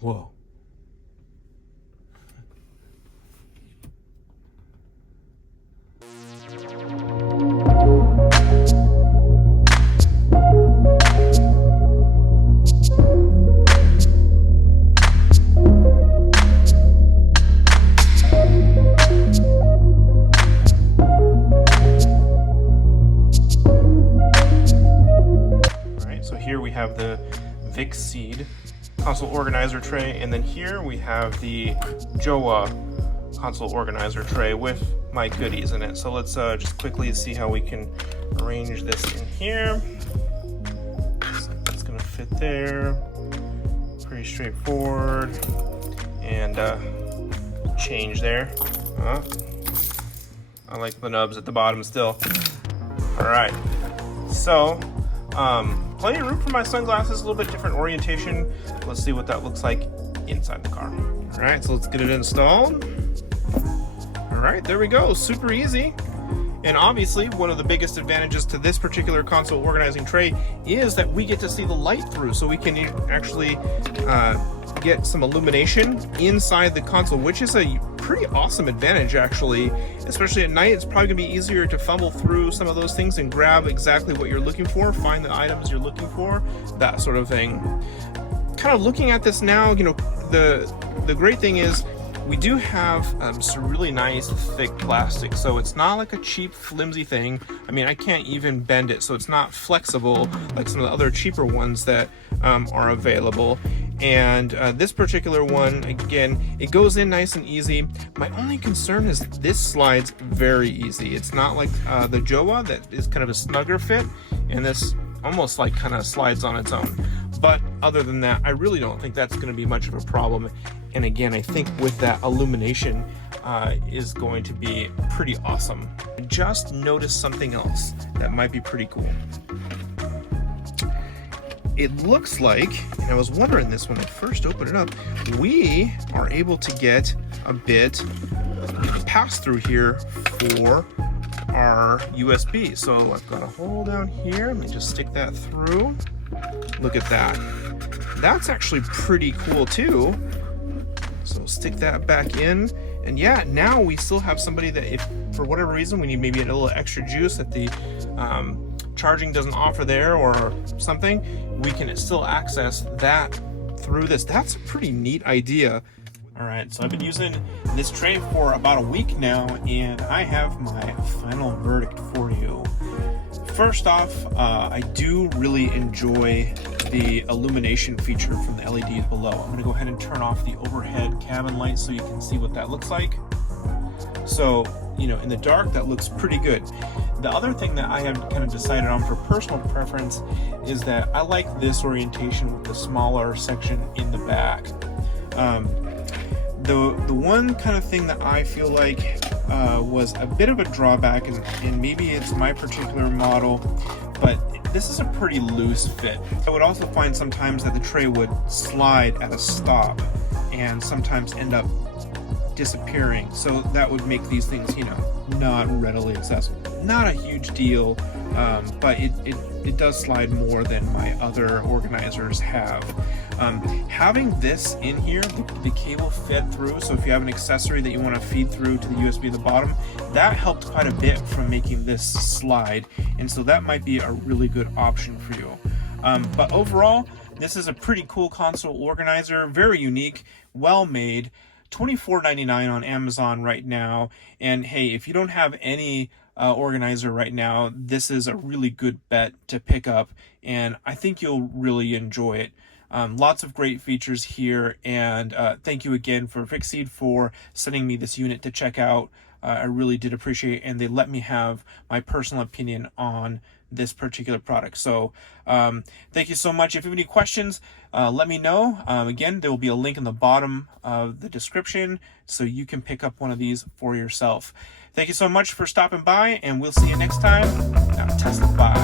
Whoa. So here we have the Vicseed console organizer tray, and then here we have the Jowa console organizer tray with my goodies in it. So let's just quickly see how we can arrange this in here. So that's gonna fit there. Pretty straightforward. And change there. I like the nubs at the bottom still. All right, so plenty of room for my sunglasses, a little bit different orientation. Let's see what that looks like inside the car. All right, so let's get it installed. All right, there we go, super easy. And obviously, one of the biggest advantages to this particular console organizing tray is that we get to see the light through, so we can actually get some illumination inside the console, which is a pretty awesome advantage actually. Especially at night, it's probably gonna be easier to fumble through some of those things and grab exactly what you're looking for, find the items you're looking for, that sort of thing. Kind of looking at this now, you know, the great thing is we do have some really nice thick plastic, so it's not like a cheap flimsy thing. I mean, I can't even bend it, so it's not flexible like some of the other cheaper ones that are available. And this particular one, again, it goes in nice and easy. My only concern is this slides very easy. It's not like the Jowa that is kind of a snugger fit, and this almost like kind of slides on its own. But other than that, I really don't think that's going to be much of a problem. And again, I think with that illumination is going to be pretty awesome. I just noticed something else that might be pretty cool. It looks like, and I was wondering this when I first opened it up, we are able to get a bit pass through here for our USB. So I've got a hole down here. Let me just stick that through. Look at that. That's actually pretty cool too. So stick that back in, and yeah, now we still have somebody that if for whatever reason we need maybe a little extra juice that the charging doesn't offer there or something, we can still access that through this. That's a pretty neat idea. All right, so I've been using this tray for about a week now, and I have my final verdict for you. First off, I do really enjoy the illumination feature from the LEDs below. I'm gonna go ahead and turn off the overhead cabin light so you can see what that looks like. So, you know, in the dark, that looks pretty good. The other thing that I have kind of decided on for personal preference is that I like this orientation with the smaller section in the back. The one kind of thing that I feel like was a bit of a drawback, and maybe it's my particular model, but this is a pretty loose fit. I would also find sometimes that the tray would slide at a stop and sometimes end up disappearing. So that would make these things, you know, not readily accessible. Not a huge deal, but it does slide more than my other organizers have. Having this in here, the cable fed through, so if you have an accessory that you want to feed through to the USB at the bottom, that helped quite a bit from making this slide, and so that might be a really good option for you. But overall, this is a pretty cool console organizer, very unique, well made, $24.99 on Amazon right now. And hey, if you don't have any organizer right now, this is a really good bet to pick up, and I think you'll really enjoy it. Lots of great features here, and thank you again for Vicseed for sending me this unit to check out. I really did appreciate it, and they let me have my personal opinion on this particular product. So thank you so much. If you have any questions, let me know. Again, there will be a link in the bottom of the description so you can pick up one of these for yourself. Thank you so much for stopping by, and we'll see you next time. Now, Tesla, bye.